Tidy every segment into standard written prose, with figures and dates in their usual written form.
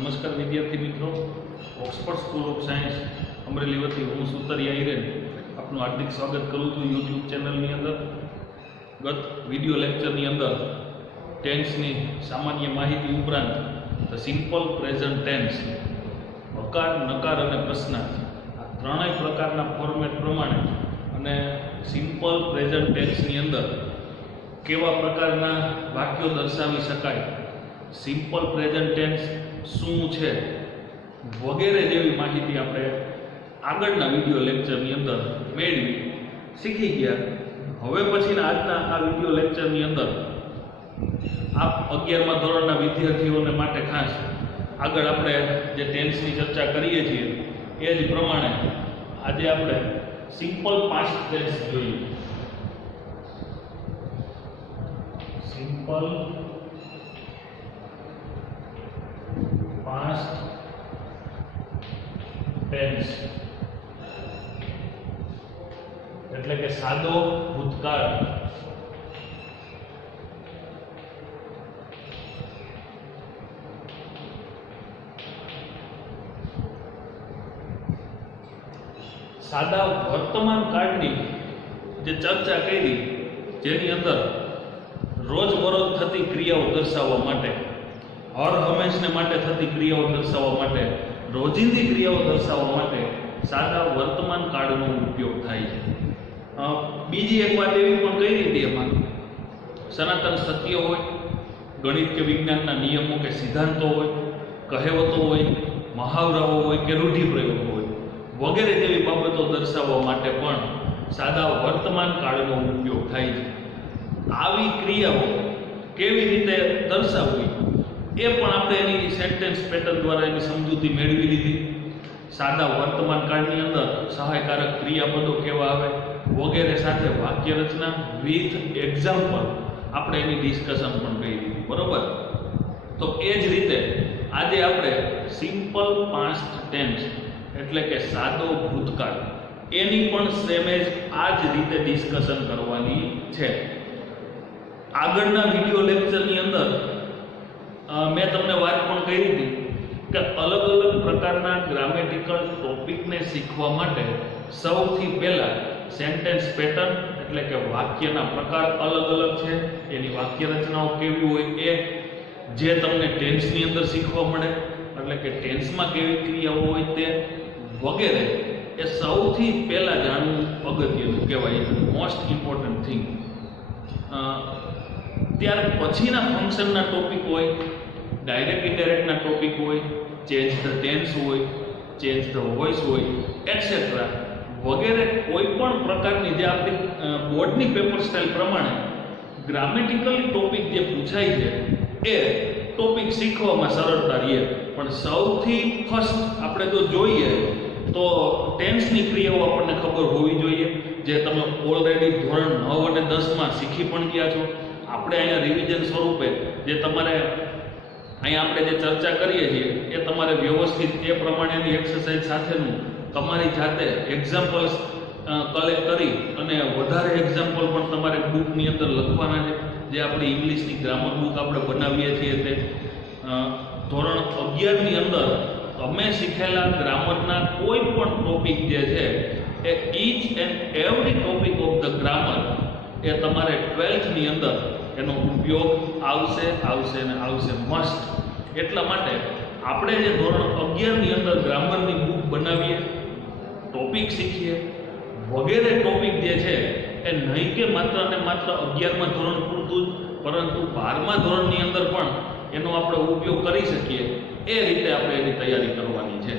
નમસ્કાર વિદ્યાર્થી મિત્રો, Oxford school of science Amreli વતી હું સુતરિયા હિરેન આપનું હાર્દિક સ્વાગત કરું છું યુટ્યુબ ચેનલની અંદર. ગત વિડીયો લેક્ચરની અંદર ટેન્સની સામાન્ય માહિતી ઉપરાંત ધ સિમ્પલ પ્રેઝન્ટ ટેન્સ, હકાર, નકાર અને પ્રશ્નાર્થ આ ત્રણેય પ્રકારના ફોર્મેટ પ્રમાણે અને સિમ્પલ પ્રેઝન્ટ ટેન્સની અંદર કેવા પ્રકારના વાક્યો દર્શાવી શકાય, સિમ્પલ પ્રેઝન્ટ ટેન્સ શું છે વગેરે જેવી માહિતી આપણે આગળના વિડીયો લેક્ચરની અંદર મેળવી શીખી ગયા. હવે પછીના આજના આ વિડીયો લેક્ચરની અંદર આપ 11મા ધોરણના વિદ્યાર્થીઓને માટે ખાસ આગળ આપણે જે ટેન્સની ચર્ચા કરીએ છીએ એ જ પ્રમાણે આજે આપણે સિમ્પલ પાસ્ટ ટેન્સ જોઈએ. સિમ્પલ પાસ્ટ ટેન્સ એટલે કે સાદો ભૂતકાળ. સાદા વર્તમાન કાળની જે ચર્ચા કરી, જેની અંદર રોજબરોજ થતી ક્રિયાઓ દર્શાવવા માટે, હર હંમેશને માટે થતી ક્રિયાઓ દર્શાવવા માટે, રોજિંદી ક્રિયાઓ દર્શાવવા માટે સાદા વર્તમાન કાળનો ઉપયોગ થાય છે. બીજી એક વાત એવી પણ કઈ રીતે એમાં સનાતન સત્ય હોય, ગણિત કે વિજ્ઞાનના નિયમો કે સિદ્ધાંતો હોય, કહેવતો હોય, મહાવરાઓ હોય કે રૂઢિપ્રયોગો હોય વગેરે જેવી બાબતો દર્શાવવા માટે પણ સાદા વર્તમાન કાળનો ઉપયોગ થાય છે. આવી ક્રિયાઓ કેવી રીતે દર્શાવવી એ પણ આપણે એની સેન્ટેન્સ પેટર્ન દ્વારા એની સમજૂતી મેળવી લીધી. સાદા વર્તમાન કાળની અંદર સહાયકારક ક્રિયાપદો કેવા આવે વગેરે સાથે વાક્ય રચના વિથ એક્ઝામ્પલ આપણે એની ડિસ્કશન પણ કરી દીધી, બરોબર? તો એ જ રીતે આજે આપણે સિમ્પલ પાસ્ટ ટેન્સ એટલે કે સાદો ભૂતકાળ એની પણ સેમેજ આ જ રીતે ડિસ્કશન કરવાની છે. આગળના વિડીયો લેક્ચરની અંદર મેં તમને વાત પણ કરી હતી કે અલગ અલગ પ્રકારના ગ્રામેટિકલ ટોપિકને શીખવા માટે સૌથી પહેલાં સેન્ટેન્સ પેટર્ન એટલે કે વાક્યના પ્રકાર અલગ અલગ છે, એની વાક્ય રચનાઓ કેવી હોય એ જે તમને ટેન્સની અંદર શીખવા મળે, એટલે કે ટેન્સમાં કેવી ક્રિયાઓ હોય તે વગેરે એ સૌથી પહેલાં જાણવું અગત્યનું કહેવાય, મોસ્ટ ઇમ્પોર્ટન્ટ થિંગ. ત્યાર પછીના ફંક્શનના ટોપિક હોય, ડાયરેક્ટ ઇનડાયરેક્ટના ટોપિક હોય, ચેન્જ ધ ટેન્સ હોય, ચેન્જ ધ વોઇસ હોય એટસેટ્રા વગેરે કોઈ પણ પ્રકારની જે આપણી બોર્ડની પેપર સ્ટાઇલ પ્રમાણે ગ્રામેટિકલી ટોપિક જે પૂછાય છે એ ટોપિક શીખવામાં સરળતા રહે. પણ સૌથી ફર્સ્ટ આપણે જો જોઈએ તો ટેન્સની ક્રિયાઓ આપણને ખબર હોવી જોઈએ, જે તમે ઓલરેડી ધોરણ 9 અને 10માં શીખી પણ ગયા છો. આપણે અહીંયા રિવિઝન સ્વરૂપે જે તમારે અહીંયા આપણે જે ચર્ચા કરીએ છીએ એ તમારે વ્યવસ્થિત એ પ્રમાણેની એક્સરસાઇઝ સાથેનું તમારી જાતે એક્ઝામ્પલ્સ કલેક્ટ કરી અને વધારે એક્ઝામ્પલ પણ તમારે બુકની અંદર લખવાના છે. જે આપણી ઇંગ્લિશની ગ્રામર બુક આપણે બનાવીએ છીએ તે ધોરણ 11ની અંદર તમે શીખેલા ગ્રામરના કોઈ પણ ટોપિક જે છે એ each and every topic of the grammar એ તમારે 12થની અંદર એનો ઉપયોગ આવશે અને આવશે મસ્ટ. એટલા માટે આપણે જે ધોરણ 11ની અંદર ગ્રામરની બુક બનાવીએ, ટોપિક શીખીએ વગેરે ટોપિક જે છે એ નહીં કે માત્ર અને માત્ર 11મા ધોરણ પૂરતું જ, પરંતુ 12મા ધોરણની અંદર પણ એનો આપણે ઉપયોગ કરી શકીએ એ રીતે આપણે એની તૈયારી કરવાની છે,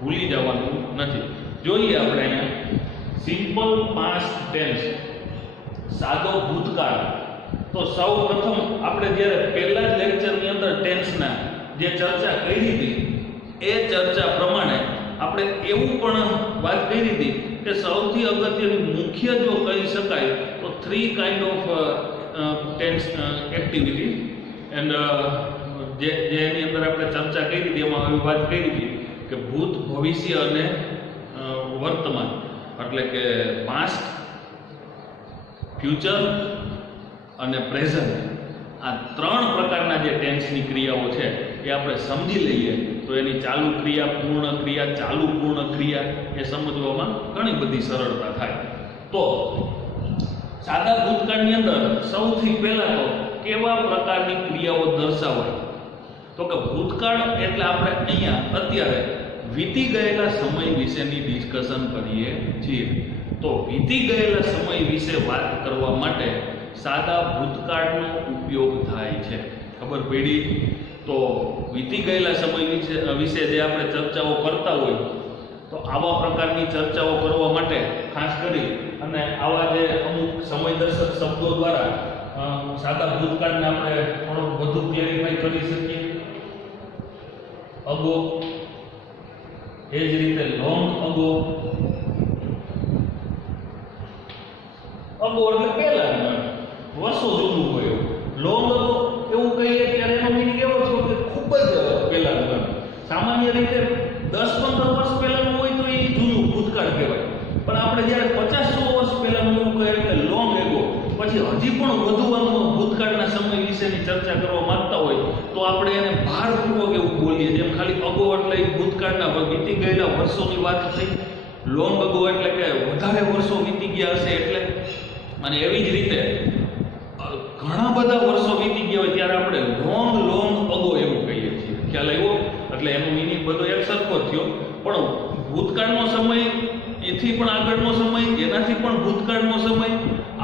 ભૂલી જવાનું નથી. જોઈએ આપણે અહીંયા સિમ્પલ પાસ્ટ ટેન્સ, સાદો ભૂતકાળ. તો સૌ પ્રથમ આપણે જ્યારે પહેલા જ લેક્ચરની અંદર ટેન્સના જે ચર્ચા કરી હતી એ ચર્ચા પ્રમાણે આપણે એવું પણ વાત કરી હતી કે સૌથી અગત્યની મુખ્ય જો કહી શકાય તો 3 kind of tense activity and જે એની અંદર આપણે ચર્ચા કરી હતી એમાં આવી વાત કરી હતી કે ભૂત, ભવિષ્ય અને વર્તમાન એટલે કે પાસ્ટ, ફ્યુચર અને પ્રેઝન્ટ. આ ત્રણ પ્રકારના જે ટેન્સની ક્રિયાઓ છે એ આપણે સમજી લઈએ તો એની ચાલુ ક્રિયા, પૂર્ણ ક્રિયા, ચાલુ પૂર્ણ ક્રિયા એ સમજવામાં ઘણી બધી સરળતા થાય. તો સાદા ભૂતકાળની અંદર સૌથી પહેલા તો કેવા પ્રકારની ક્રિયાઓ દર્શાવાય? તો કે ભૂતકાળ એટલે આપણે અહીંયા અત્યારે વીતી ગયેલા સમય વિશેની ડિસ્કશન કરીએ છીએ. તો વીતી ગયેલા સમય વિશે વાત કરવા માટે સાદા ભૂતકાળનો ઉપયોગ થાય છે. ખબર પડી? તો વીતી ગયેલા સમય વિશે જે આપણે ચર્ચાઓ કરતા હોય તો આવા પ્રકારની ચર્ચાઓ કરવા માટે ખાસ કરી અને આવા જે અમુક સમયદર્શક શબ્દો દ્વારા સાદા ભૂતકાળને આપણે થોડું વધુ ક્લેરિફાઈ કરી શકીએ. અગો, એ જ રીતે લોંગ અગો. અગો એટલે પહેલા, વર્ષો જૂનું હોય. લોંગ અગો એવું કહીએ ત્યારે એનો મીનિંગ એવો છે કે ખૂબ જ પહેલાનું. સામાન્ય રીતે 10-15 વર્ષ પહેલાનું હોય તો એ જૂનું ભૂતકાળ કહેવાય. પણ આપણે જ્યારે 50-100 વર્ષ પહેલાનું એવું કહે એટલે લોંગ એગો. પછી હજી પણ વધુ ભૂતકાળના સમય વિશેની ચર્ચા કરવા માંગતા હોય તો આપણે એને ભારપૂર્વક એવું બોલીએ. જેમ ખાલી અગો એટલે ભૂતકાળના વીતી ગયેલા વર્ષોની વાત થઈ. લોંગ અગો એટલે કે વધારે વર્ષો વીતી ગયા હશે એટલે. અને એવી જ રીતે ઘણા બધા વર્ષો વીતી ગયા હોય ત્યારે આપણે લોંગ અગો એવું કહીએ છીએ. ખ્યાલ આવ્યો? એટલે એનું મિનિંગ બધો એક સરખો થયો. પણ ભૂતકાળનો સમય, એથી પણ આગળનો સમય, એનાથી પણ ભૂતકાળનો સમય,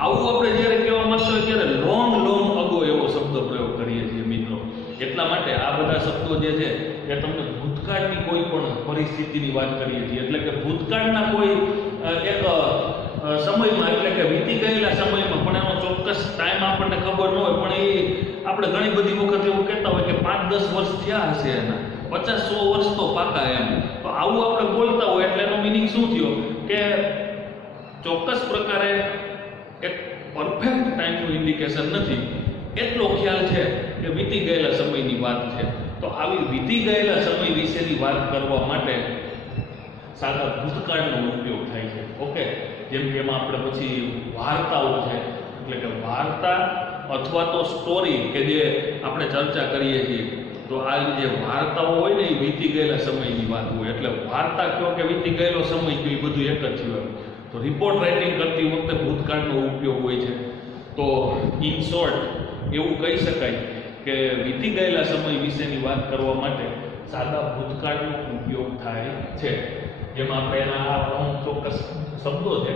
આવું આપણે જ્યારે કહેવા માંગતા હોય ત્યારે લોંગ અગો એવો શબ્દ પ્રયોગ કરીએ છીએ મિત્રો. એટલા માટે આ બધા શબ્દો જે છે એ તમને ભૂતકાળની કોઈ પણ પરિસ્થિતિની વાત કરીએ છીએ. એટલે કે ભૂતકાળના કોઈ એક સમયમાં, એટલે કે વીતી ગયેલા સમયમાં, પણ એનો ચોક્કસ ટાઈમ આપણને ખબર ન હોય, પણ એ આપણે ઘણી બધી વખત એવું કહેતા હોય કે 5-10 વર્ષ થયા હશે એના, 50-100 વર્ષ તો પાકા એમ. તો આવું આપણે બોલતા હોય એટલે એનો મિનિંગ શું થયો કે ચોક્કસ પ્રકારે એક પરફેક્ટ ટાઈમનું ઇન્ડિકેશન નથી, એટલો ખ્યાલ છે કે વીતી ગયેલા સમયની વાત છે. તો આવી વીતી ગયેલા સમય વિશેની વાત કરવા માટે સાદા ભૂતકાળનો ઉપયોગ થાય છે. ઓકે, જેમ કે એમાં આપણે પછી વાર્તાઓ છે, એટલે કે વાર્તા અથવા તો સ્ટોરી કે જે આપણે ચર્ચા કરીએ છીએ, તો આ જે વાર્તાઓ હોય ને એ વીતી ગયેલા સમયની વાત હોય. એટલે વાર્તા કયો કે વીતી ગયેલો સમય કયો, એ બધું એક જ થયું. તો રિપોર્ટ રાઇટિંગ કરતી વખતે ભૂતકાળનો ઉપયોગ હોય છે. તો ઇન શોર્ટ એવું કહી શકાય કે વીતી ગયેલા સમય વિશેની વાત કરવા માટે સાદા ભૂતકાળનો ઉપયોગ થાય છે. જેમાં આપણે એના અમુક ચોક્કસ શબ્દો છે,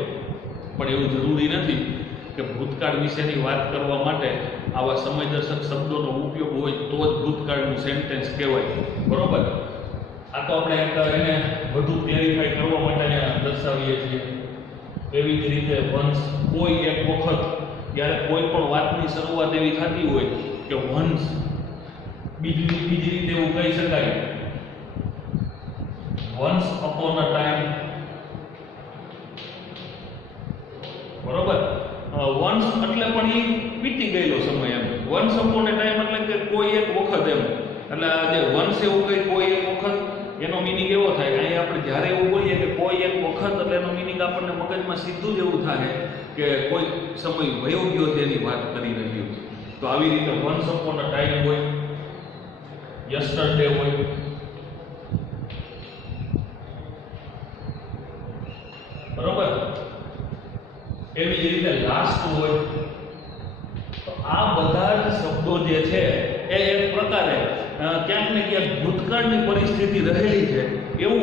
પણ એવું જરૂરી નથી કે ભૂતકાળ વિશેની વાત કરવા માટે આવા સમયદર્શક શબ્દોનો ઉપયોગ હોય તો જ ભૂતકાળનું સેન્ટેન્સ કહેવાય. બરોબર? આ તો આપણે એને વધુ ક્લેરિફાઈ કરવા માટે દર્શાવીએ છીએ. એવી જ રીતે વંશ, કોઈ એક વખત, જ્યારે કોઈ પણ વાતની શરૂઆત એવી થતી હોય કે વંશ, બીજી રીતે એવું કહી શકાય વન્સ અપોન અ ટાઈમ. બરોબર? વન્સ એટલે પણ એ વીતી ગયેલો સમય એમ. વન્સ અપોન અ ટાઈમ એટલે કે કોઈ એક વખત એમ. એટલે આ જે વન્સ એવું કહી કોઈ એક વખત, એનો મિનિંગ એવો થાય. અહીં આપણે જ્યારે એવું બોલીએ કે કોઈ એક વખત, એટલે એનો મિનિંગ આપણને મગજમાં સીધું જ એવું થાય કે કોઈ સમય વયો ગયો તેની વાત કરી રહ્યું છે. તો આવી રીતે વન્સ અપોન અ ટાઈમ હોય, યસ્ટરડે હોય. બરોબર? એવી જ રીતે લાસ્ટ હોય. તો આ બધા જ શબ્દો જે છે એ એક પ્રકારે ક્યાંક ને ક્યાંક ભૂતકાળની પરિસ્થિતિ રહેલી છે એવું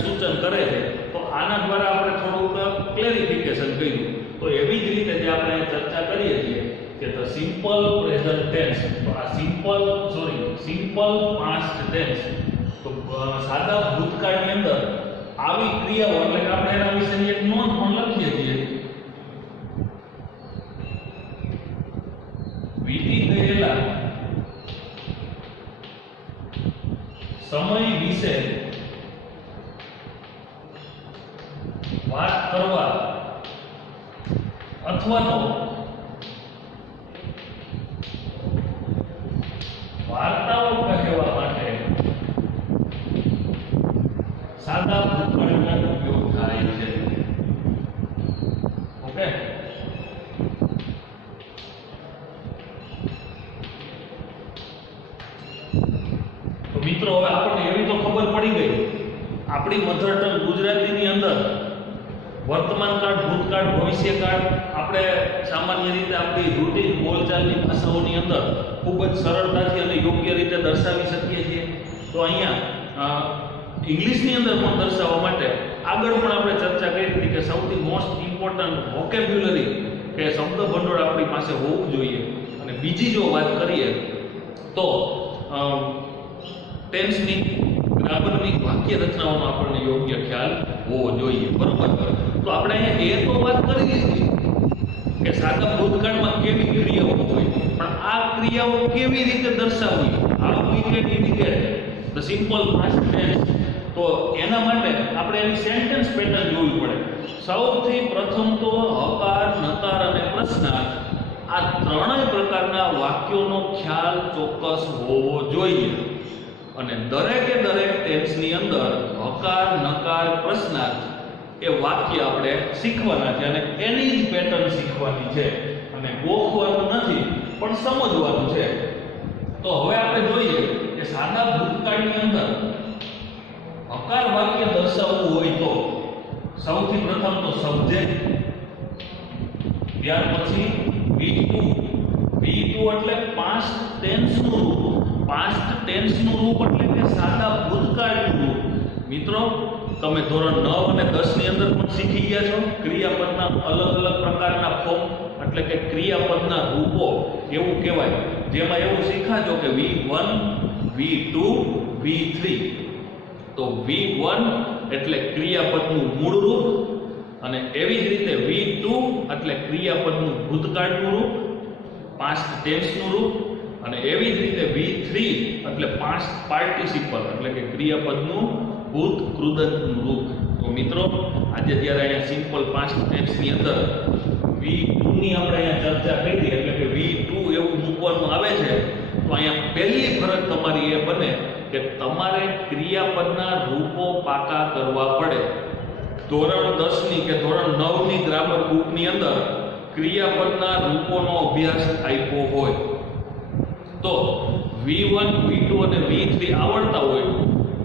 સૂચન કરે છે. તો આના દ્વારા આપણે થોડુંક ક્લેરિફિકેશન કર્યું. તો એવી જ રીતે જે આપણે ચર્ચા કરીએ છીએ કે ધ સિમ્પલ પ્રેઝન્ટ ટેન્સ, તો આ સિમ્પલ પાસ્ટ ટેન્સ, તો સાદા ભૂતકાળની અંદર આવી ક્રિયાઓ, એટલે કે આપણે એના વિશેની એક નોંધ પણ લખીએ છીએ. વીતી ગયેલા સમય વિશે વાત કરવા અથવા તો વાર્તાઓ કહેવા માટે સાદા ભૂતકાળનો ઉપયોગ થાય છે. ઓકે? આપણી મધર ટંગ ગુજરાતીની અંદર વર્તમાન કાળ, ભૂતકાળ, ભવિષ્યકાળ આપણે સામાન્ય રીતે આપણી રૂટીન બોલચાલની ભાષાઓની અંદર ખૂબ જ સરળતાથી અને યોગ્ય રીતે દર્શાવી શકીએ છીએ. તો અહીંયા ઇંગ્લિશની અંદર પણ દર્શાવવા માટે આગળ પણ આપણે ચર્ચા કરી હતી કે સૌથી મોસ્ટ ઇમ્પોર્ટન્ટ વોકેબ્યુલરી કે શબ્દ ભંડોળ આપણી પાસે હોવું જોઈએ. અને બીજી જો વાત કરીએ તો ટેન્સની, ગ્રામરની, વાક્ય રચનાઓનો આપણને યોગ્ય ખ્યાલ હોવો જોઈએ. બરોબર? તો આપણે અહીંયા એ તો વાત કરી લીધી કે સાદા ભૂતકાળમાં કેવી ક્રિયાઓ હોય, પણ આ ક્રિયાઓ કેવી રીતે દર્શાવવી, how we can indicate the simple past tense. તો એના માટે આપણે એની સેન્ટેન્સ પેટર્ન જોવી પડે. સૌથી પ્રથમ તો હકાર, નકાર અને પ્રશ્નાર્થ આ ત્રણેય પ્રકારના વાક્યોનો ખ્યાલ ચોક્કસ હોવો જોઈએ. અને દરેકે દરેક ટેન્સની અંદર હકાર, નકાર, પ્રશ્નાર્થ એ વાક્ય આપણે શીખવાના છે અને એની જ પેટર્ન શીખવાની છે અને ગોખવાનું નથી પણ સમજવાનું છે. તો હવે આપણે જોઈએ કે સાદા ભૂતકાળની અંદર હકાર વાક્ય દર્શાવવું હોય તો સૌથી પ્રથમ તો સબ્જેક્ટ, ત્યાર પછી V2. V2 એટલે પાસ્ટ ટેન્સનું રૂપ. પાસ્ટ ટેન્સનું રૂપ એટલે કે સાદા ભૂતકાળનું રૂપ. મિત્રો, તમે ધોરણ 9 અને 10 ની અંદર પણ શીખી ગયા છો ક્રિયાપદના અલગ અલગ પ્રકારના ફોર્મ એટલે કે ક્રિયાપદના રૂપો એવું કહેવાય. જેમાં એવું શીખાજો કે V1, V2, V3. તો V1 એટલે ક્રિયાપદનું મૂળ રૂપ અને એવી જ રીતે V2 એટલે ક્રિયાપદનું ભૂતકાળનું રૂપ, પાસ્ટ ટેન્સનું રૂપ અને એવી જ રીતે V3 એટલે પાસ્ટ પાર્ટિસિપલ એટલે કે ક્રિયાપદનું ભૂત કૃદંતનું રૂપ. તો મિત્રો, આજે જ્યારે અહીંયા સિમ્પલ પાસ્ટ ટેન્સની અંદર V2 ની આપણે અહીંયા ચર્ચા કરી એટલે કે V2 એવું મૂકવાનું આવે છે. તો અહીંયા પહેલી ફરજ તમારી એ બને કે તમારે ક્રિયાપદના રૂપો પાકા કરવા પડે. ધોરણ 10 ની કે ધોરણ 9 ની ગ્રામર બુકની અંદર ક્રિયાપદના રૂપોનો અભ્યાસ આપ્યો હોય તો V1, V2 અને V3 આવડતા હોય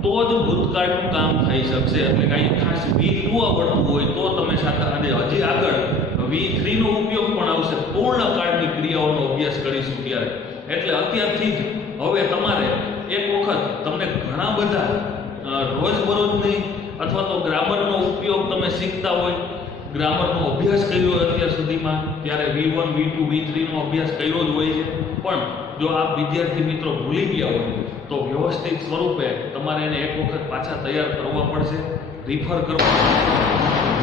તો જ ભૂતકાળનું કામ થઈ શકશે. એટલે કે અહીં ખાસ V2 આવડતું હોય તો તમે સાથે અને હજી આગળ V3 નો ઉપયોગ પણ આવશે. પૂર્ણકાળની ક્રિયાઓનો અભ્યાસ કરીશું ત્યારે. એટલે અત્યારથી જ હવે તમારે એક વખત તમને ઘણા બધા રોજબરોજની અથવા તો ગ્રામરનો ઉપયોગ તમે શીખતા હોય, ગ્રામરનો અભ્યાસ કર્યો હોય અત્યાર સુધીમાં, ત્યારે V1, V2, V3 નો અભ્યાસ કર્યો જ હોય છે. પણ જો આપ વિદ્યાર્થી મિત્રો ભૂલી ગયા હોય તો વ્યવસ્થિત સ્વરૂપે તમારે એને એક વખત પાછા તૈયાર કરવા પડશે, રિફર કરવા પડશે,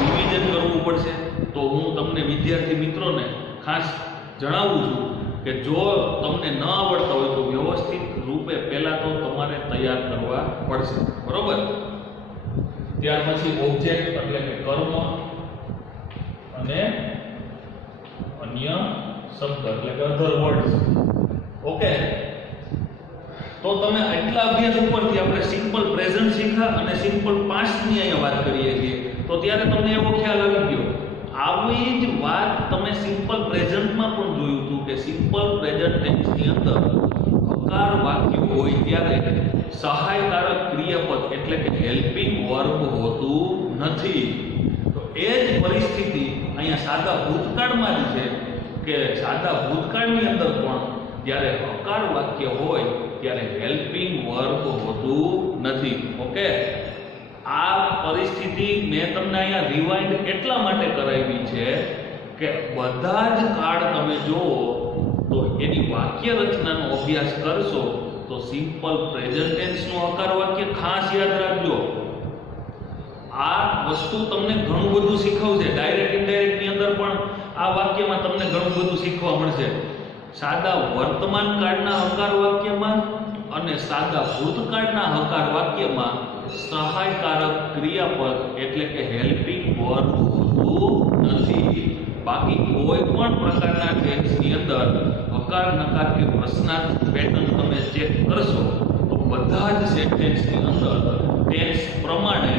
રિવિઝન કરવું પડશે. તો હું તમને વિદ્યાર્થી મિત્રોને ખાસ જણાવું છું કે જો તમને ન આવડતા હોય તો વ્યવસ્થિત રૂપે પહેલા તો તમારે તૈયાર કરવા પડશે. બરોબર? ત્યાર પછી ઓબ્જેક્ટ એટલે કે કર્મ અને અન્ય શબ્દ એટલે કે અધર વર્ડ્સ. ઓકે, તો તમે આટલા અભ્યાસ ઉપરથી આપણે સિમ્પલ પ્રેઝન્ટ શીખ્યા અને સિમ્પલ પાસ્ટની અહીંયા વાત કરીએ છીએ. તો ત્યારે તમને એવો ખ્યાલ આવી ગયો. આવી જ વાત તમે સિમ્પલ પ્રેઝન્ટમાં પણ જોયું હતું કે સિમ્પલ પ્રેઝન્ટ ટેન્સની અંદર હકાર વાક્ય હોય ત્યારે સહાયકારક ક્રિયાપદ એટલે કે હેલ્પિંગ વર્બ હોતું નથી. તો એ જ પરિસ્થિતિ અહીંયા સાદા ભૂતકાળમાં જ છે કે સાદા ભૂતકાળની અંદર પણ જ્યારે હકાર વાક્ય હોય ત્યારે હેલ્પિંગ વર્બ હોતું નથી. ઓકે, આ પરિસ્થિતિ મેં તમને અહીંયા રિવાઇન્ડ એટલા માટે કરાવી છે કે બધા જ કાળ તમે જુઓ તો એની વાક્ય રચનાનો અભ્યાસ કરશો તો સિમ્પલ પ્રેઝન્ટ ટેન્સનું હકાર વાક્ય ખાસ યાદ રાખજો. આ વસ્તુ તમને ઘણું બધું શીખવશે. ડાયરેક્ટ ઇનડાયરેક્ટ ની અંદર પણ આ વાક્યમાં તમને ઘણું બધું શીખવા મળશે. સાદા વર્તમાન કાળના હકાર વાક્યમાં અને સાદા ભૂતકાળના હકાર વાક્યમાં સહાયકારક ક્રિયાપદ એટલે કે હેલ્પિંગ વર્બ હોતું નથી. બાકી કોઈ પણ પ્રકારના ટેન્સની અંદર હકાર, નકાર કે પ્રશ્નાર્થ પેટર્ન તમે ચેક કરશો તો બધા જ સેન્ટેન્સની અંદર ટેન્સ પ્રમાણે,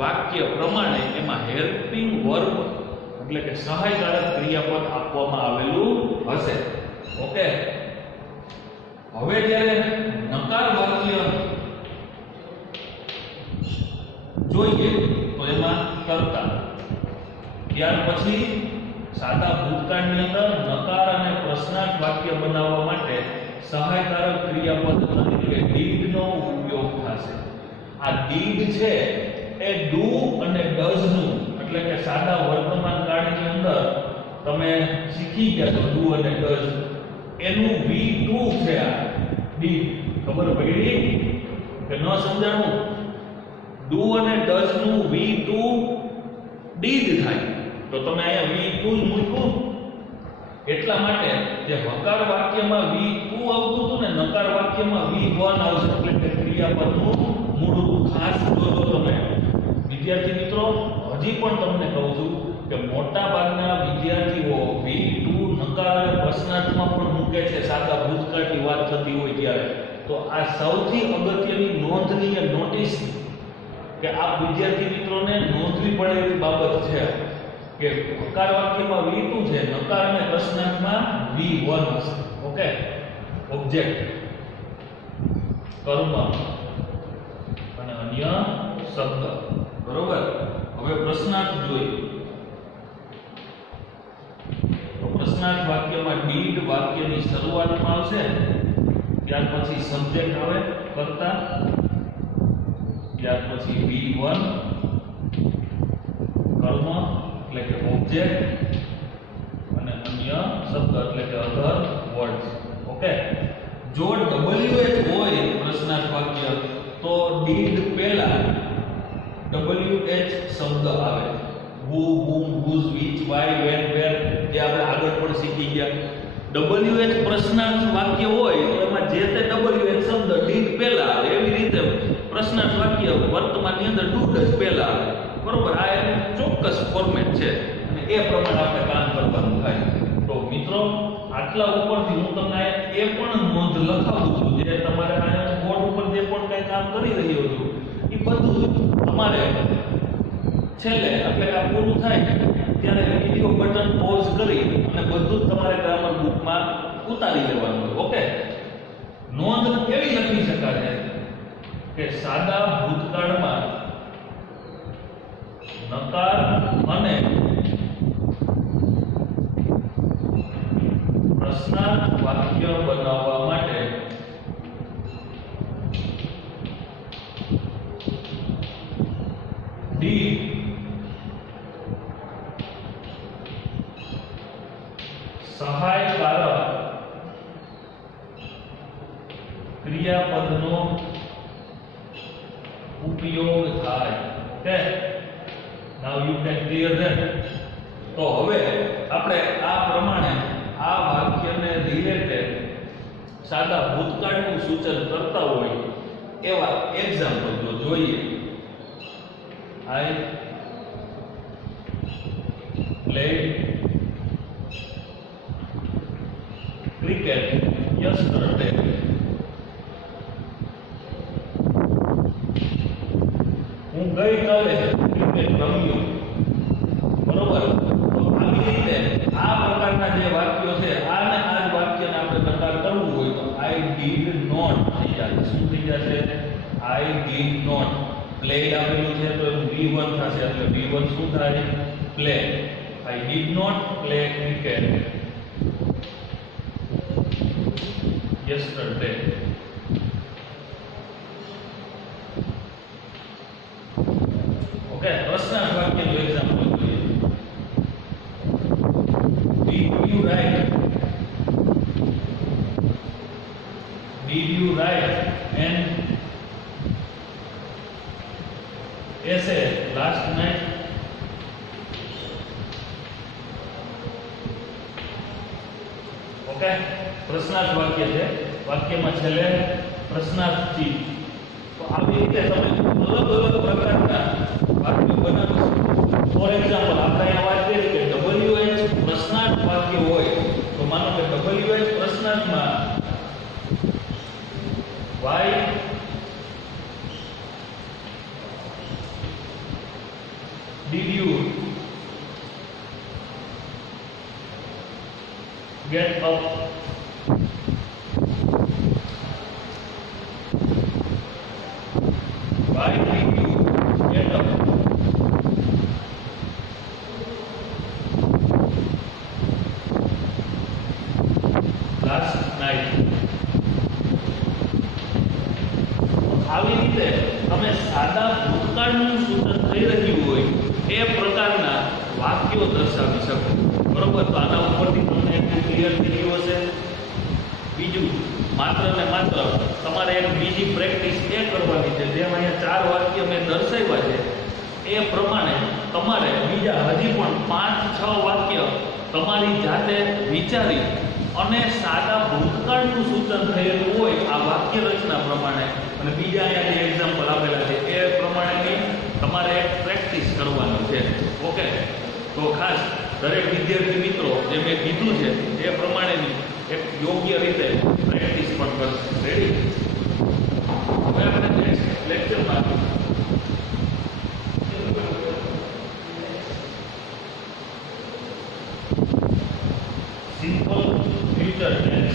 વાક્ય પ્રમાણે એમાં હેલ્પિંગ વર્બ એટલે કે સહાયકારક ક્રિયાપદ આપવામાં આવેલું હશે. ઓકે, હવે જ્યારે નકાર વાક્ય જો ત્યાર પછી સાદા ભૂતકાળની અંદર નકાર અને પ્રશ્નાર્થ વાક્ય બનાવવા માટે સહાયકારક ક્રિયાપદ એટલે કે did નો ઉપયોગ થશે. આ did છે એ do અને does નું એટલે કે સાદા વર્તમાન કાળની અંદર તમે શીખી ગયા છો do અને does એનું V2 છે. આ did ખબર પડી કે ન સમજાણું? do અને does નું V2 did થાય તો તમે અહીંયા V2 જ મૂક્યું એટલા માટે જે હકાર વાક્યમાં V2 આવતું હતું ને નકાર વાક્યમાં V1 આવશે એટલે કે ક્રિયાપદનું મૂળરૂપ ખાસ જોજો તમે. વિદ્યાર્થી મિત્રો હજી પણ તમને કહું છું કે મોટા ભાગના વિદ્યાર્થીઓ V2 નકાર અને પ્રશ્નાર્થમાં પણ મૂકે છે સાદા ભૂતકાળની વાત થતી હોય ત્યારે. તો આ સૌથી અગત્યની નોંધનીય નોટિસ કે આ વિદ્યાર્થી મિત્રોને નોંધવી પડે એવી બાબત છે કે હકાર વાક્યમાં V2 છે, નકાર અને પ્રશ્નાર્થમાં V1 હશે. ઓકે, ઓબ્જેક્ટ, કર્મ અને અન્ય શબ્દ. બરોબર. હવે પ્રશ્નાર્થ જોઈએ તો પ્રશ્નાર્થ વાક્યમાં did વાક્યની શરૂઆતમાં આવશે, ત્યાર પછી સબ્જેક્ટ આવે કર્તા, ત્યાર પછી V1 કર્મ એટલે કે ઓબ્જેક્ટ અને અન્ય શબ્દ એટલે કે અધર વર્ડ્સ. ઓકે, જો WH હોય પ્રશ્નાર્થ વાક્ય તો did પહેલા WH શબ્દ આવે. who, whom, whose, which, why, when, where એ આપણે આગળ પણ શીખી ગયા. WH પ્રશ્નાર્થ વાક્ય હોય તો એમાં જે તે WH શબ્દ did પહેલા આવે. એવી રીતે પ્રશ્નાર્થ વાક્ય વર્તમાનની અંદર do does પહેલા આવે. બરોબર. આ એક ચોક્કસ ફોર્મેટ છે અને એ પ્રમાણે આપણે કામ કરવાનું થાય. તો મિત્રો આટલા ઉપરથી હું તમને એ પણ નોંધ લખાવું છું જે તમારે આ બોર્ડ ઉપર જે પણ કંઈ કામ કરી રહ્યો છું એ બધું તમારે છેલ્લે એટલે આ પૂરું થાય ત્યારે વિડિયો બટન પોઝ કરી અને બધું જ તમારે ગ્રામર બુકમાં ઉતારી લેવાનું. ઓકે, નોંધ કેવી લખી શકાય કે સાદા ભૂતકાળમાં નકાર અને પ્રશ્નાર્થ વાક્ય બનાવવા માટે did સહાયકારક ક્રિયાપદનો ઉપયોગ થાય. Okay, now you can clear that. તો હવે આપણે આ પ્રમાણે આ વાક્યને રિલેટેડ સાદા ભૂતકાળનું સૂચન કરતા હોય એવા એક્ઝામ્પલ જોઈએ. I played cricket yesterday. હું ગઈકાલે ક્રિકેટ રમ્યો. બરોબર. તો આવી રીતે આ પ્રકારના જે વાક્યો છે આને આ જ વાક્યને આપણે નકાર કરવું હોય તો I did not થઈ જાય. શું થઈ જશે? I did not. પ્લેડ આપેલું છે તો એનું V1 થશે એટલે V1 શું થાય? Play. I did not play cricket yesterday. Okay, પ્રશ્નાર્થ વાક્યનું એક્ઝામ્પલ જોઈએ. Did you write? Did you write an essay last night? Okay, પ્રશ્નાર્થ વાક્ય છે. વાક્યમાં છેલ્લે પ્રશ્નાર્થ ચીજ. તો આવી રીતે તમે અલગ અલગ પ્રકારના વાક્યો બનાવો. ફોર એક્ઝામ્પલ આપણે અહીંયા વાત કરી કે WH પ્રશ્નાર્થ વાક્ય હોય તો માનો કે WH પ્રશ્નાર્થમાં why did you get up? Why did you get up? થાય. આવી રીતે તમે સાદા ભૂતકાળનું સૂચન થઈ રહ્યું હોય એ પ્રકારના વાક્યો દર્શાવી શકો. બરોબર? તો આના ઉપરથી તમને એટલું ક્લિયર થઈ ગયું હશે. બીજું, માત્ર ને માત્ર તમારે એક બીજી પ્રેક્ટિસ એ કરવાની છે, જેમ અહીંયા 4 વાક્ય મેં દર્શાવ્યા છે એ પ્રમાણે તમારે બીજા હજી પણ 5-6 વાક્ય તમારી જાતે વિચારી અને સાદા ભૂતકાળનું સૂચન થયેલું હોય આ વાક્ય રચના પ્રમાણે અને બીજા અહીંયા જે એક્ઝામ્પલ આપેલા છે એ પ્રમાણેની તમારે એક પ્રેક્ટિસ કરવાની છે. ઓકે? તો ખાસ દરેક વિદ્યાર્થી મિત્રો જે મેં કીધું છે એ પ્રમાણેની એક યોગ્ય રીતે પ્રેક્ટિસ પણ કરશે. રેડી? હવે આપણે નેક્સ્ટ લેક્ચરમાં simple future tense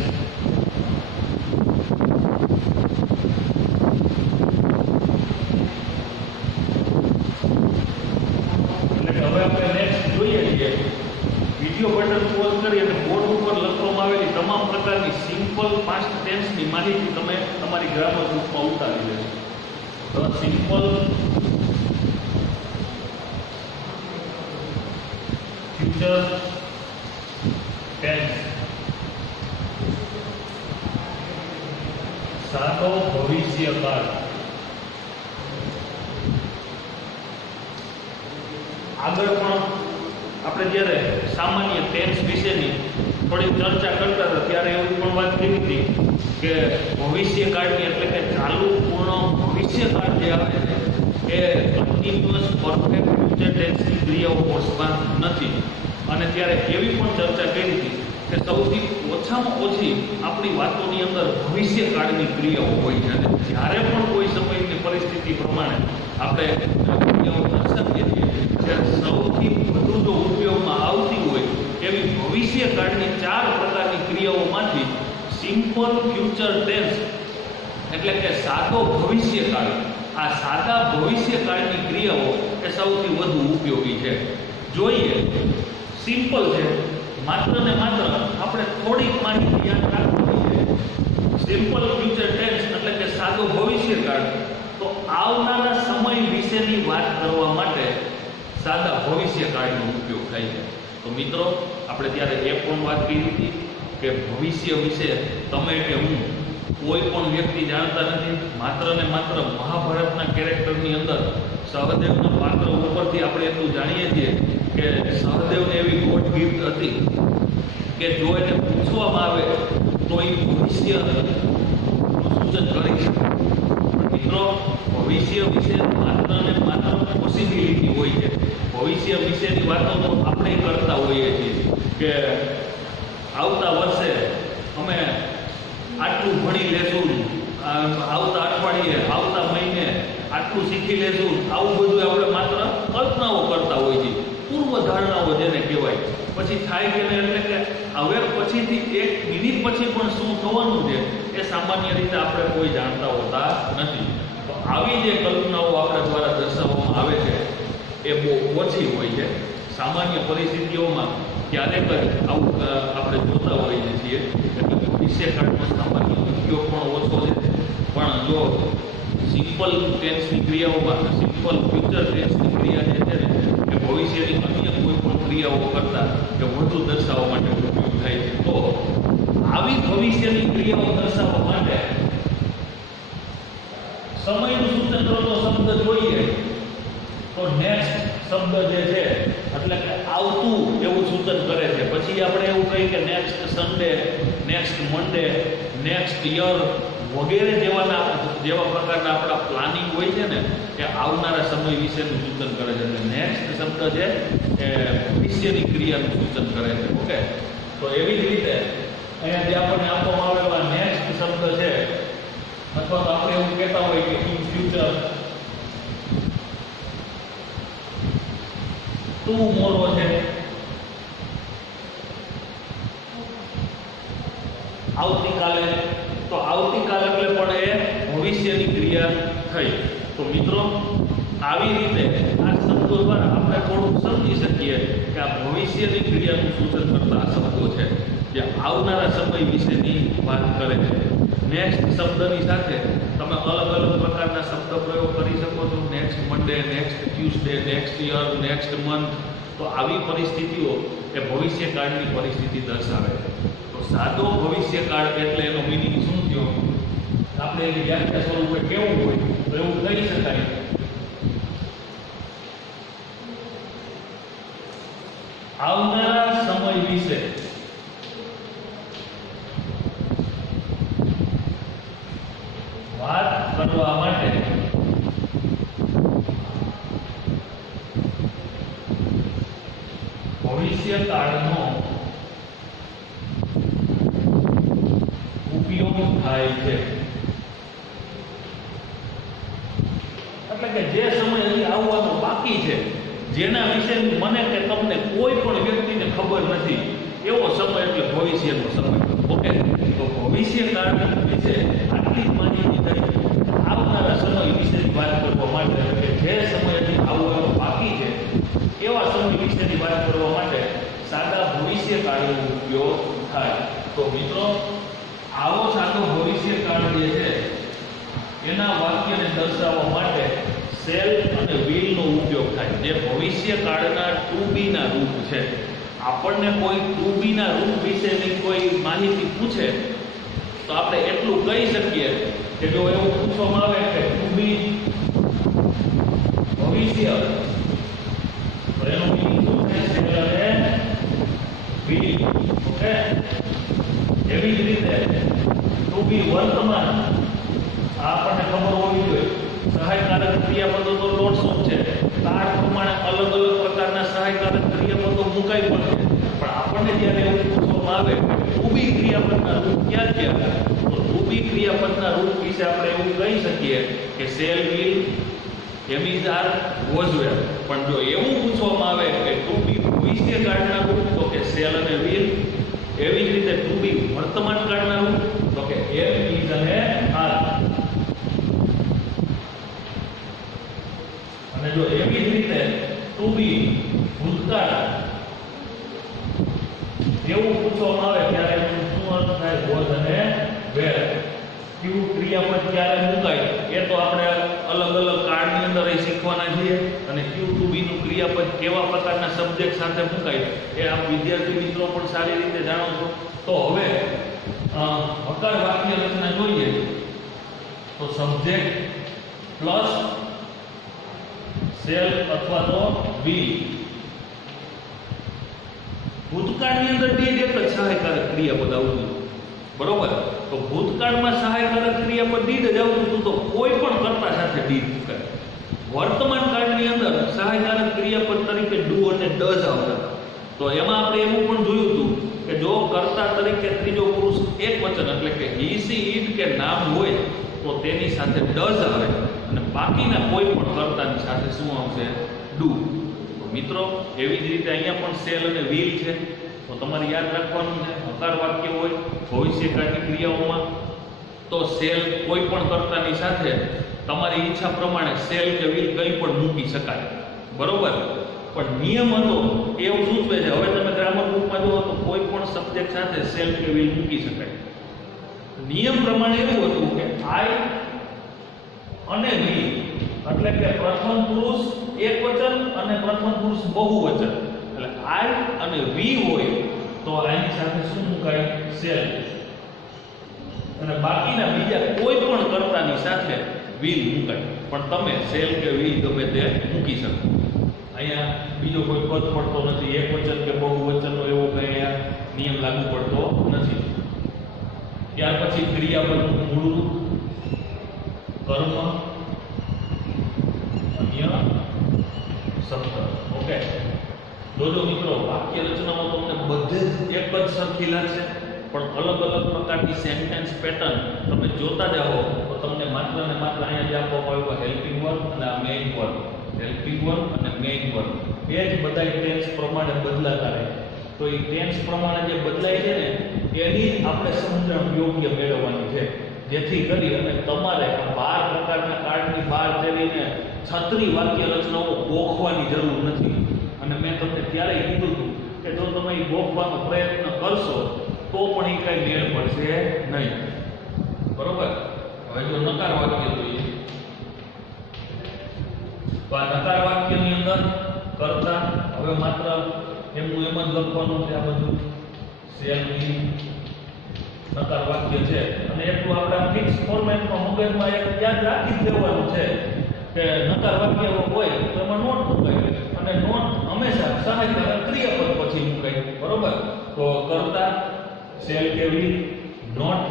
video button pause કરી અને બોર્ડ ઉપર લખવામાં આવેલી તમામ પ્રકારની સિમ્પલ પાસ્ટ ટેન્સની માહિતી તમે તમારી ગ્રામર બુકમાં ઉતારી લેશો. તો સિમ્પલ ફ્યુચર ટેન્સ, સાદો ભવિષ્યકાળ. આગળ પણ આપણે જ્યારે સામાન્ય ટેન્સ વિશેની થોડી ચર્ચા કરતા હતા ત્યારે એવું પણ વાત કરી હતી કે ભવિષ્યકાળની એટલે કે ચાલુ પૂર્ણ ભવિષ્યકાળ જે આવે છે એ કન્ટિન્યુઅસ પરફેક્ટ ફ્યુચર ટેન્સની ક્રિયાઓ કોર્સમાં નથી. અને ત્યારે એવી પણ ચર્ચા કરી હતી કે સૌથી ઓછામાં ઓછી આપણી વાતોની અંદર ભવિષ્યકાળની ક્રિયાઓ હોય છે અને જ્યારે પણ કોઈ સમયની પરિસ્થિતિ પ્રમાણે આપણે ક્રિયાઓ દર્શાવીએ છીએ ત્યારે સૌથી વધુ જો ઉપયોગમાં આવતી હોય એવી ભવિષ્યકાળની 4 પ્રકારની ક્રિયાઓમાંથી સિમ્પલ ફ્યુચર ટેન્સ એટલે કે સાદો ભવિષ્યકાળ, આ સાદા ભવિષ્યકાળની ક્રિયાઓ એ સૌથી વધુ ઉપયોગી છે. જોઈએ, સિમ્પલ છે, માત્ર ને માત્ર આપણે થોડીક માહિતી યાદ રાખવાની છે. સિમ્પલ ફ્યુચર ટેન્સ એટલે કે સાદો ભવિષ્યકાળ, તો આવનારા સમય વિશેની વાત કરવા માટે સાદા ભવિષ્યકાળનો ઉપયોગ થાય છે. તો મિત્રો, આપણે ત્યારે એ પણ વાત કરી હતી કે ભવિષ્ય વિશે તમે કે હું કોઈ પણ વ્યક્તિ જાણતા નથી. માત્ર ને માત્ર મહાભારતના કેરેક્ટરની અંદર સહદેવના પાત્ર ઉપરથી આપણે એટલું જાણીએ છીએ કે સહદેવને એવી ગોડ ગિફ્ટ હતી કે જો એને પૂછવામાં આવે તો એ ભવિષ્યનું સૂચન કરી શકે. મિત્રો, ભવિષ્ય વિશે માત્ર ને માત્ર પોસિબિલિટી હોય છે. ભવિષ્ય વિશેની વાતો તો આપણે કરતા હોઈએ છીએ કે આવતા વર્ષે અમે આટલું ભણી લેશું, આવતા અઠવાડિયે, આવતા મહિને આટલું શીખી લેશું. આવું બધું આપણે માત્ર કલ્પનાઓ કરતા હોઈએ છીએ, પૂર્વધારણાઓ જેને કહેવાય. પછી થાય કે નહીં એટલે કે હવે પછીથી 1 મિનિટ પછી પણ શું થવાનું છે એ સામાન્ય રીતે આપણે કોઈ જાણતા હોતા નથી. તો આવી જે કલ્પનાઓ આપણા દ્વારા દર્શાવવામાં આવે છે એ બહુ ઓછી હોય છે. સામાન્ય પરિસ્થિતિઓમાં ક્યારેક જ આવું આપણે જોતા હોઈએ છીએ. એટલે ભવિષ્યકાળનો સામાન્ય ઉપયોગ પણ ઓછો છે. પણ જો સિમ્પલ ટેન્સની ક્રિયાઓમાં સિમ્પલ ફ્યુચર ટેન્સની ક્રિયા જે છે ને એ ભવિષ્યની અન્ય કોઈ પણ ક્રિયાઓ કરતાં એ વધુ દર્શાવવા માટે ઉપયોગ થાય છે. તો આવી ભવિષ્યની ક્રિયાઓ દર્શાવવા માટે સમયનું સૂચન કરતો શબ્દ જોઈએ તો નેક્સ્ટ શબ્દ જે છે એટલે કે આવતું એવું સૂચન કરે છે. પછી આપણે એવું કહીએ કે next Sunday, next Monday, next year વગેરે જેવા પ્રકારના આપણા પ્લાનિંગ હોય છે ને એ આવનારા સમય વિશેનું સૂચન કરે છે. એટલે નેક્સ્ટ શબ્દ છે એ ભવિષ્યની ક્રિયાનું સૂચન કરે છે. ઓકે? તો એવી જ રીતે અહીંયા જે આપણને આપવામાં આવેલા નેક્સ્ટ શબ્દ છે અથવા તો આપણે એવું કહેતા હોય કે ઇન ફ્યુચર, ટુમોરો છે, આવતીકાલે. તો આવતીકાલ એટલે પણ એ ભવિષ્યની ક્રિયા થઈ. તો મિત્રો, આવી રીતે આ શબ્દ શબ્દો દ્વારા આપણે થોડુંક સમજી શકીએ કે આ ભવિષ્યની ક્રિયાનું સૂચન કરતા આ શબ્દો છે જે આવનારા સમય વિશેની વાત કરે છે. નેક્સ્ટ શબ્દની સાથે તમે અલગ અલગ પ્રકારના શબ્દ પ્રયોગ કરી શકો છો. Next Monday, next Tuesday, next year, next month. તો આવી પરિસ્થિતિઓ એ ભવિષ્યકાળની પરિસ્થિતિ દર્શાવે છે. તો સાદો ભવિષ્યકાળ એટલે એનો મિનિંગ શું થયો? આપણે એની વ્યાખ્યા સ્વરૂપે કેવું હોય તો એવું કહી શકાય આવનારા સમય વિશે વાત કરવા માટે ભવિષ્યકાળનો ઉપયોગ થાય છે. એટલે કે જે સમય હજી આવવાનો બાકી છે, જેના વિશે મને કે તમને કોઈ પણ વ્યક્તિને ખબર નથી, એવો સમય એટલે ભવિષ્યનો સમય. ઓકે, તો ભવિષ્યકાળ વિશે આટલી જ માહિતી થઈ. આવનારા સમય વિશેની વાત કરવા માટે કે જે સમય હજી આવવાનો બાકી છે એવા સમય વિશેની વાત કરવા માટે સાદા ભવિષ્યકાળનો ઉપયોગ થાય. તો મિત્રો, આવો સાદો ભવિષ્યકાળ જે છે એના વાક્યને દર્શાવવા માટે શેલ અને વિલનો ઉપયોગ થાય, જે ભવિષ્યકાળના ટુ બી ના રૂપ છે. આપણને કોઈ ટુ બી ના રૂપ વિશેની કોઈ માહિતી પૂછે તો આપણે એટલું કહી શકીએ કે જો એવું પૂછવામાં આવે કે ટુ બી ભવિષ્ય, તો એનું મીનિંગ શું થાય? શેલ અને વિલ. ઓકે, એવી જ રીતે ટુ બી વર્તમાન, આ આપણને ખબર હોવી જોઈએ. સહાયકારક ક્રિયાપદો તો લોટ્સ ઓફ છે. કાળ પ્રમાણે અલગ અલગ પ્રકારના સહાયકારક ક્રિયાપદો મુકાઈ પડે, પણ આપણને જ્યારે એવું પૂછવામાં આવે ટુ બી ક્રિયાપદના રૂપ ક્યાં ક્યાં, તો ટુ બી ક્રિયાપદના રૂપ વિશે આપણે એવું કહી શકીએ કે shall, will, am is, are, was, were. પણ જો એવું પૂછવામાં આવે કે ટુ બી ભવિષ્યકાળના રૂપ, તો કે શેલ અને વિલ. એવી જ રીતે ટુ બી વર્તમાન કાળના રૂપ, તો કે એમ ઇઝ અને આર. અને જો એવી જ રીતે ટુ બી ભૂતકાળ એવું પૂછવામાં આવે ત્યારે શું અર્થ થાય? વોઝ અને વેર. ક્યુ ક્રિયાપદ ક્યારે મુકાય એ તો આપણે અલગ અલગ કાળની અંદર શીખવાના છીએ, અને ક્યુ ટુ બી નું ક્રિયાપદ કેવા પ્રકારના સબ્જેક્ટ સાથે મુકાય એ આપ વિદ્યાર્થી મિત્રો પણ સારી રીતે જાણો છો. તો હવે હકાર વાક્ય રચના જોઈએ તો સબ્જેક્ટ પ્લસ શેલ અથવા તો વિલ. ભૂતકાળની અંદર ડીડ એક જ સહાયકારક ક્રિયાપદ આવતું, બરોબર? તો ભૂતકાળમાં સહાયકારક ક્રિયાપદ ડીડ જ આવતું હતું, તો કોઈ પણ કર્તા સાથે ડીડ મુકાય. વર્તમાન કાળની અંદર સહાયકારક ક્રિયાપદ તરીકે ડુ અને ડઝ આવતા. તો એમાં આપણે એવું પણ જોયું હતું કે જો કર્તા તરીકે ત્રીજો પુરુષ એક વચન એટલે કે હી, સી, ઇટ કે નામ હોય તો તેની સાથે ડઝ આવે, અને બાકીના કોઈ પણ કર્તાની સાથે શું આવશે? ડુ. તો મિત્રો, એવી જ રીતે અહીંયા પણ શેલ અને વિલ છે. તો તમારે યાદ રાખવાનું છે, હકાર વાક્ય હોય ભવિષ્યકાળની ક્રિયાઓમાં તો શેલ કોઈ પણ કર્તાની સાથે તમારી ઈચ્છા પ્રમાણે શેલ કે વિલ કંઈ પણ મૂકી શકાય, બરોબર? પણ નિયમ હતો એવું સૂચવે છે. હવે તમે ગ્રામર બુકમાં જુઓ તો કોઈ પણ સબ્જેક્ટ સાથે શેલ કે વિલ મૂકી શકાય. નિયમ પ્રમાણે એવું હતું કે આઈ અને વી એટલે કે પ્રથમ પુરુષ એક વચન અને પ્રથમ પુરુષ બહુવચન, એટલે આઈ અને વી હોય તો આની સાથે શું મુકાય? શેલ. અને બાકીના બીજા કોઈ પણ કર્તાની સાથે વિલ મુકાય, પણ તમે શેલ કે વિલ ગમે તે મૂકી શકો. અહીંયા બીજો કોઈ પદ પડતો નથી, એક વચન કે બહુવચનનો એવો કંઈ અહીંયા નિયમ લાગુ પડતો નથી. ત્યાર પછી ક્રિયાપદનું મૂળ રૂપ, કર્મ, અન્ય શબ્દ. ઓકે, જોજો મિત્રો, વાક્ય રચનામાં તમને બધે જ એક જ સરખી લાગશે, પણ અલગ અલગ પ્રકારની સેન્ટેન્સ પેટર્ન તમે જોતા જાઓ તો તમને માત્ર ને માત્ર અહીંયા જે આપવામાં આવ્યું હેલ્પિંગ વર્બ અને આ મેઇન વર્બ, હેલ્પિંગ વર્બ અને મેઇન વર્બ એ જ બધા ટેન્સ પ્રમાણે બદલાતા રહે. તો એ ટેન્સ પ્રમાણે જે બદલાય છે ને એની આપણે સમજણ યોગ્ય મેળવવાની છે. જેથી કરી અને તમારે આ 12 પ્રકારના કાર્ડની બહાર જઈને 36 વાક્ય રચનાઓ ગોખવાની જરૂર નથી. અને મેં તમને ત્યારે કીધું હતું કે જો તમે એ ગોખવાનો પ્રયત્ન કરશો તો પણ એ કઈ મેળ પડશે નહીં. બરોબર. હવે જો નકાર વાક્ય જોઈએ તો આ નકાર વાક્યની અંદર કરતા હવે માત્ર એમનું એમ જ લખવાનું છે. આ બધું સેલની નકાર વાક્ય છે અને એટલું આપણે ફિક્સ ફોર્મેટમાં મગજમાં એક યાદ રાખી જ દેવાનું છે કે નકાર વાક્ય હોય તો એમાં નોટ મુકાય અને નોટ હંમેશા સહાયક ક્રિયાપદ પછી મુકાય. બરોબર. તો કરતા સેલ કેવી નોટ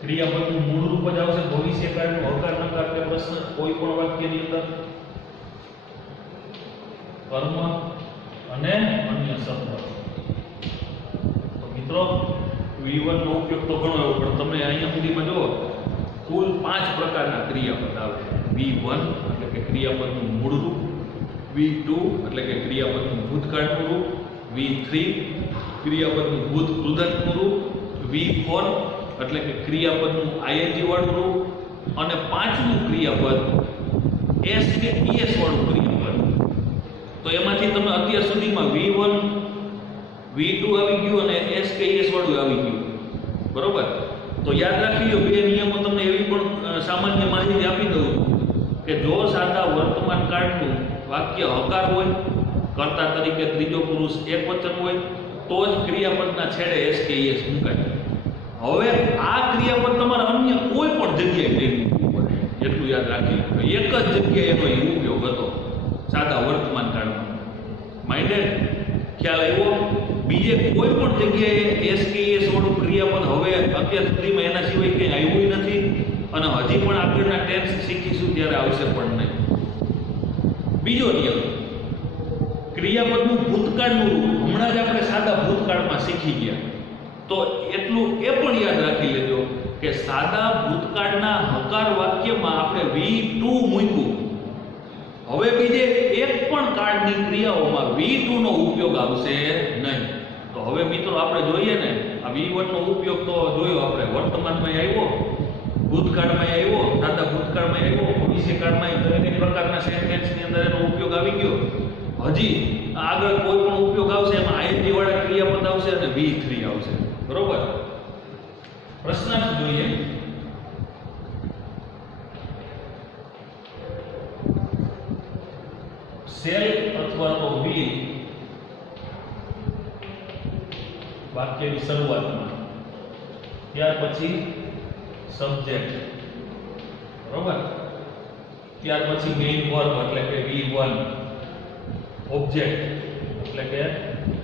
ક્રિયાપદનું મૂળ રૂપ જ આવશે ભવિષ્યકાળનું હકાર નકાર કે પ્રશ્ન કોઈ પણ વાક્યની અંદર કર્મ અને અન્ય શબ્દ. તો મિત્રો V1 નો ઉપયોગ તો ઘણો એવો પણ તમે અહીંયા સુધીમાં જુઓ કુલ 5 પ્રકારના ક્રિયાપદ આવે. V1 એટલે કે ક્રિયાપદનું મૂળ રૂપ, V2 એટલે કે ક્રિયાપદનું ભૂતકાળનું રૂપ, V3 ક્રિયાપદનું ભૂત કૃદંતનું રૂપ, V4 એટલે કે ક્રિયાપદનું ing વાળું રૂપ અને પાંચમું ક્રિયાપદ s કે es વાળું ક્રિયાપદ. તો એમાંથી તમે અત્યાર સુધીમાં V1 V2 આવી ગયું અને s કે es વાળું આવી ગયું. બરોબર. તો યાદ રાખી લો બે નિયમો તમને એવી પણ સામાન્ય માહિતી આપી દઉં કે જો સાદા વર્તમાન કાળનું વાક્ય હકાર હોય, કર્તા તરીકે ત્રીજો પુરુષ એકવચન હોય તો જ ક્રિયાપદના છેડે s કે es મુકાય. હવે આ ક્રિયાપદ તમારે અન્ય કોઈ પણ જગ્યાએ લઈ મૂકવું પડે એટલું યાદ રાખી લો. એક જ જગ્યાએ એનો ઉપયોગ હતો સાદા વર્તમાન કાળમાં. માઇન્ડેડ? ખ્યાલ આવ્યો? બીજે કોઈ પણ જગ્યાએ s કે es વાળું ક્રિયાપદ હવે અત્યાર સુધીમાં એના સિવાય કંઈ આવ્યું નથી અને હજી પણ આગળના ટેન્સ શીખીશું ત્યારે આવશે પણ નહીં. બીજો નિયમ ક્રિયાપદનું ભૂતકાળનું રૂપ. હમણાં જ આપણે સાદા ભૂતકાળમાં શીખી ગયા તો એટલું એ પણ યાદ રાખી લેજો કે સાદા ભૂતકાળના હકાર વાક્યમાં આપણે V2 મૂક્યું. હવે બીજે એક પણ કાળની ક્રિયાઓમાં V2 નો ઉપયોગ આવશે નહીં. તો હવે મિત્રો આપણે જોઈએ ને આ V1 નો ઉપયોગ તો જોયો આપણે વર્તમાનમાં આવ્યો, ભૂતકાળમાં આવ્યો, સાદા ભૂતકાળમાં આવ્યો, ભવિષ્યકાળમાં દરેક પ્રકારના સેન્ટેન્સની અંદર એનો ઉપયોગ આવી ગયો. હજી આગળ કોઈ પણ ઉપયોગ આવશે એમાં ing વાળા ક્રિયાપદ આવશે અને V3 આવશે. બરોબર. પ્રશ્નાર્થ જોઈએ. સેલ અથવા તો will વાક્યની શરૂઆતમાં, ત્યાર પછી સબ્જેક્ટ. બરોબર. ત્યાર પછી મેઇન વર્બ એટલે કે V1, ઓબ્જેક્ટ એટલે કે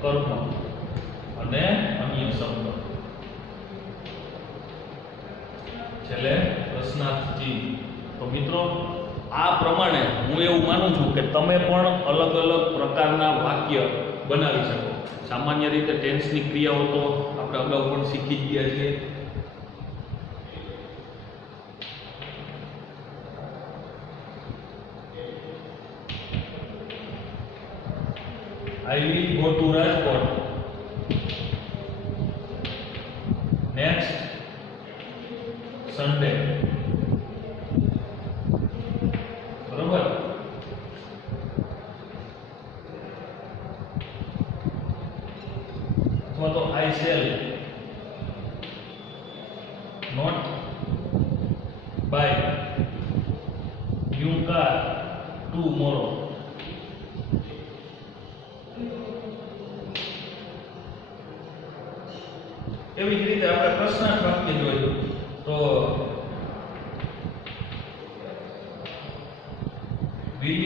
કર્મ અને અન્ય શબ્દ. છેલ્લે પ્રશ્નાર્થ ચિહ્ન. તો મિત્રો આ પ્રમાણે હું એવું માનું છું કે તમે પણ અલગ અલગ પ્રકારના વાક્ય બનાવી શકો. સામાન્ય રીતે ટેન્સની ક્રિયાઓ તો આપણે અગાઉ પણ શીખી જ ગયા છીએ. I will go to Rajkot next Sunday. બરોબર. અથવા તો I shall not buy new car tomorrow. એવી જ રીતે આપણે પ્રશ્નાર્થ વાક્ય જોયું તો will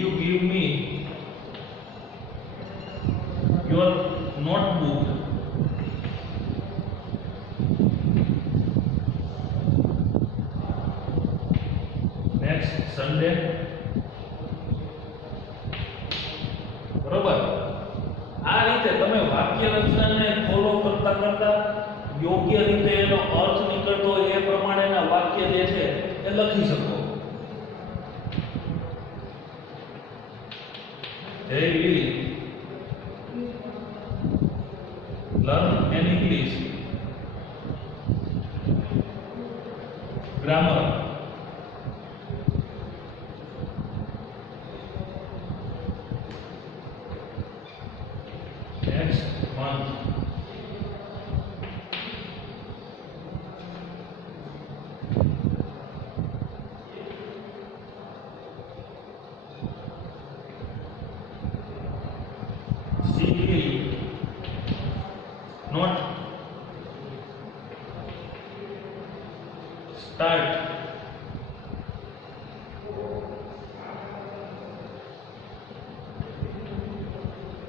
you give me your notebook next Sunday? બરોબર. આ રીતે તમે વાક્ય રચનાને ફોલો કરતા કરતા યોગ્ય રીતે એનો અર્થ નીકળતો એ પ્રમાણેના વાક્ય જે છે એ લખી શકો. They will learn N English grammar next month. She will not start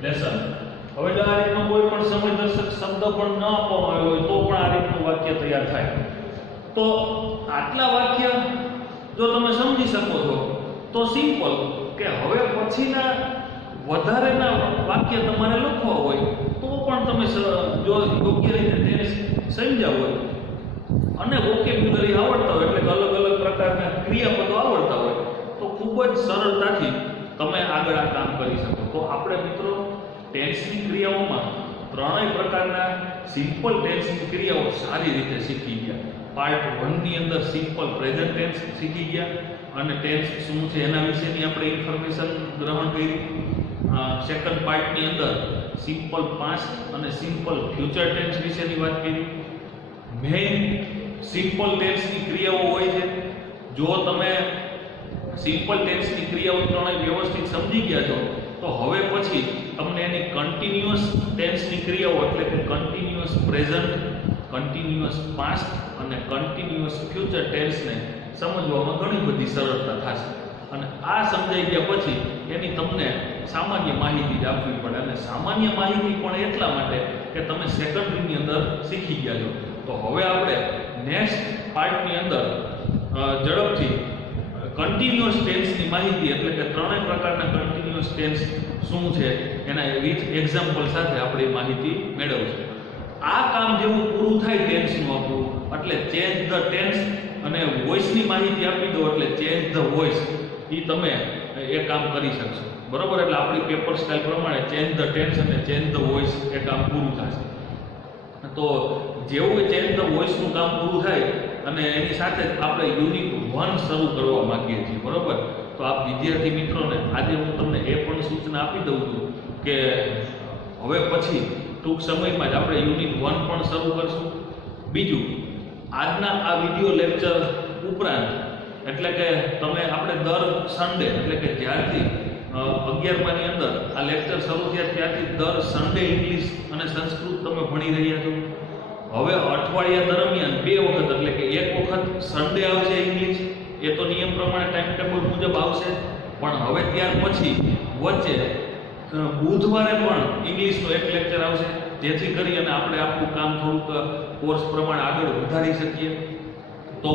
lesson. હવે જો આ રીતનો કોઈ પણ સમયદર્શક શબ્દ પણ ન આપવામાં આવ્યો હોય તો પણ આ રીતનું વાક્ય તૈયાર થાય. તો આટલા વાક્ય જો તમે સમજી શકો છો તો સિમ્પલ કે હવે પછીના વધારેના વાક્ય તમારે લખવા હોય તો પણ તમે જો યોગ્ય રીતે ટેન્સ સમજ્યા હોય અને વોકેબ્યુલરી આવડતા હોય એટલે કે અલગ અલગ પ્રકારના ક્રિયાપદો આવડતા હોય તો ખૂબ જ સરળતાથી તમે આગળ આ કામ કરી શકો. તો આપણે મિત્રો ટેન્સની ક્રિયાઓમાં ત્રણેય પ્રકારના સિમ્પલ ટેન્સની ક્રિયાઓ સારી રીતે શીખી ગયા. પાર્ટ 1 ની અંદર સિમ્પલ પ્રેઝન્ટ ટેન્સ શીખી ગયા અને ટેન્સ શું છે એના વિશેની આપણે ઇન્ફોર્મેશન ગ્રહણ કરી. સેકન્ડ પાર્ટની અંદર સિમ્પલ પાસ્ટ અને સિમ્પલ ફ્યુચર ટેન્સ વિશેની વાત કરી. મેઇન સિમ્પલ ટેન્સની ક્રિયાઓ હોય છે. જો તમે સિમ્પલ ટેન્સની ક્રિયાઓ ત્રણેય વ્યવસ્થિત સમજી ગયા છો તો હવે પછી તમને એની કન્ટિન્યુઅસ ટેન્સની ક્રિયાઓ એટલે કે કન્ટિન્યુઅસ પ્રેઝન્ટ, કન્ટિન્યુઅસ પાસ્ટ અને કન્ટિન્યુઅસ ફ્યુચર ટેન્સને સમજવામાં ઘણી બધી સરળતા થશે. અને આ સમજાઈ ગયા પછી એની તમને સામાન્ય માહિતી જ આપવી પડે અને સામાન્ય માહિતી પણ એટલા માટે કે તમે સેકન્ડરીની અંદર શીખી ગયા છો. તો હવે આપણે નેક્સ્ટ પાર્ટની અંદર ઝડપથી કન્ટિન્યુઅસ ટેન્સની માહિતી એટલે કે ત્રણેય પ્રકારના કન્ટિન્યુઅસ ટેન્સ શું છે એના વિથ એક્ઝામ્પલ સાથે આપણે માહિતી મેળવશું. આ કામ જેવું પૂરું થાય ટેન્સનું આપણું એટલે ચેન્જ ધ ટેન્સ અને વોઇસની માહિતી આપી દો એટલે ચેન્જ ધ વોઇસ એ તમે એ કામ કરી શકશો. બરોબર? એટલે આપણી પેપર સ્ટાઇલ પ્રમાણે ચેન્જ ધ ટેન્સ અને ચેન્જ ધ વોઇસ એ કામ પૂરું થશે. તો જેવું ચેન્જ ધ વોઇસનું કામ પૂરું થાય અને એની સાથે જ આપણે યુનિટ 1 શરૂ કરવા માંગીએ છીએ. બરોબર? તો આપ વિદ્યાર્થી મિત્રોને આજે હું તમને એ પણ સૂચના આપી દઉં છું કે હવે પછી ટૂંક સમયમાં જ આપણે યુનિટ 1 પણ શરૂ કરશું. બીજું, આજના આ વિડિયો લેક્ચર ઉપરાંત એટલે કે તમે આપણે દર સન્ડે એટલે કે જ્યારથી 11માની અંદર આ લેક્ચર શરૂ થયા ત્યારથી દર સન્ડે ઇંગ્લિશ અને સંસ્કૃત તમે ભણી રહ્યા છો. હવે અઠવાડિયા દરમિયાન 2 વખત એટલે કે એક વખત સન્ડે આવશે ઇંગ્લિશ, એ તો નિયમ પ્રમાણે ટાઈમ ટેબલ મુજબ આવશે. પણ હવે ત્યાર પછી વચ્ચે બુધવારે પણ ઇંગ્લિશનો એક લેક્ચર આવશે જેથી કરી અને આપણે આપણું કામ થોડુંક કોર્સ પ્રમાણે આગળ વધારી શકીએ. તો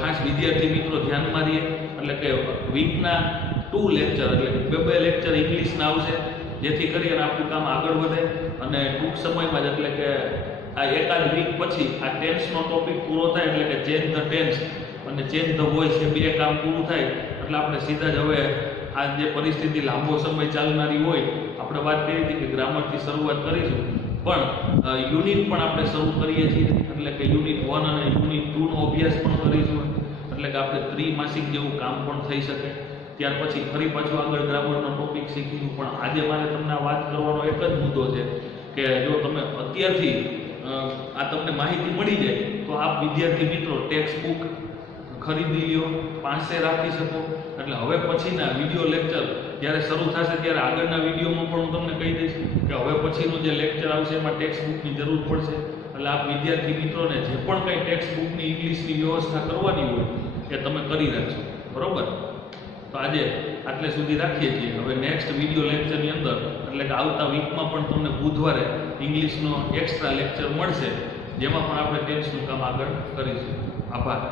ખાસ વિદ્યાર્થી મિત્રો ધ્યાનમાં રહીએ એટલે કે વીકના 2 લેક્ચર એટલે કે 2 લેક્ચર ઇંગ્લિશના આવશે જેથી કરી અને આપણું કામ આગળ વધે. અને ટૂંક સમયમાં જ એટલે કે આ એકાદ વીક પછી આ ટેન્સનો ટોપિક પૂરો થાય એટલે કે ચેન્જ ધ ટેન્સ અને ચેન્જ ધ વોઇસ એ 2 કામ પૂરું થાય એટલે આપણે સીધા જ હવે આ જે પરિસ્થિતિ લાંબો સમય ચાલનારી હોય આપણે વાત કરી હતી કે ગ્રામરથી શરૂઆત કરીશું પણ યુનિટ પણ આપણે શરૂ કરીએ છીએ એટલે કે યુનિટ 1 અને યુનિટ 2 નો અભ્યાસ પણ કરીશું એટલે કે આપણે ત્રિમાસિક જેવું કામ પણ થઈ શકે. ત્યાર પછી ફરી પાછું આગળ ગ્રામરનો ટોપિક શીખીશું. પણ આજે મારે તમને વાત કરવાનો એક જ મુદ્દો છે કે જો તમે અત્યારથી આ તમને માહિતી મળી જાય તો આપ વિદ્યાર્થી મિત્રો ટેક્સ્ટ બુક ખરીદી લ્યો, પાસે રાખી શકો. એટલે હવે પછીના વિડીયો લેક્ચર જ્યારે શરૂ થશે ત્યારે આગળના વિડીયોમાં પણ હું તમને કહી દઈશ કે હવે પછીનું જે લેક્ચર આવશે એમાં ટેક્સ્ટ બુકની જરૂર પડશે. એટલે આપ વિદ્યાર્થી મિત્રોને જે પણ કંઈ ટેક્સ્ટ બુકની ઇંગ્લિશની વ્યવસ્થા કરવાની હોય એ તમે કરી રાખશો. બરોબર? તો આજે આટલે સુધી રાખીએ છીએ. હવે નેક્સ્ટ વિડીયો લેક્ચરની અંદર એટલે કે આવતા વીકમાં પણ તમને બુધવારે ઇંગ્લિશનો એક્સ્ટ્રા લેક્ચર મળશે જેમાં પણ આપણે ટેન્સનું કામ આગળ કરીશું. આભાર.